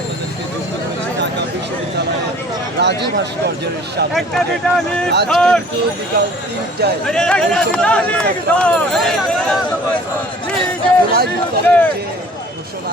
আপনাদেরকে যুক্ত করেছি ঢাকা বিশ্ববিদ্যালয়ের রাজু ভাস্কর্যের সাথে। আজ কিন্তু বিকাল 3টায় জুলাই বিপ্লবের যে ঘোষণা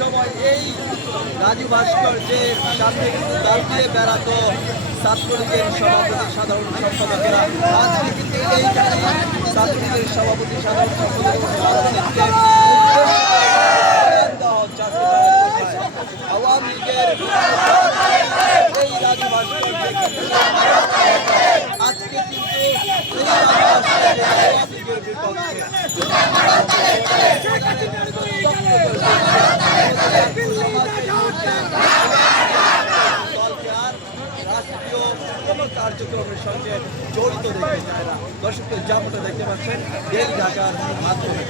সময় এই রাজু ভাস্কর্যের সামনে কিন্তু দাঁড়িয়ে বেড়াতো ছাত্রলীগের সভাপতি সাধারণ সম্পাদকেরা। আজকে কিন্তু এইখানে ছাত্রলীগের সভাপতি সাধারণ সম্পাদক আওয়ামী লীগের এই রাজু ভাস্কর্য আজকে কিন্তু আওয়ামী লীগের বিপক্ষে কার্যক্রমের সঙ্গে জড়িত দেখতে চায় না। দর্শকদের যেমনটা দেখতে পাচ্ছেন ডেলি ঢাকার মাধ্যমে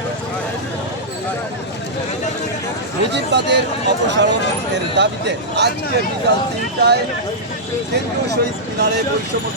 মুজিববাদের অপসারণের দাবিতে আজকে বিকাল 3টায় কেন্দ্রীয় শহীদ মিনারে বৈষম্য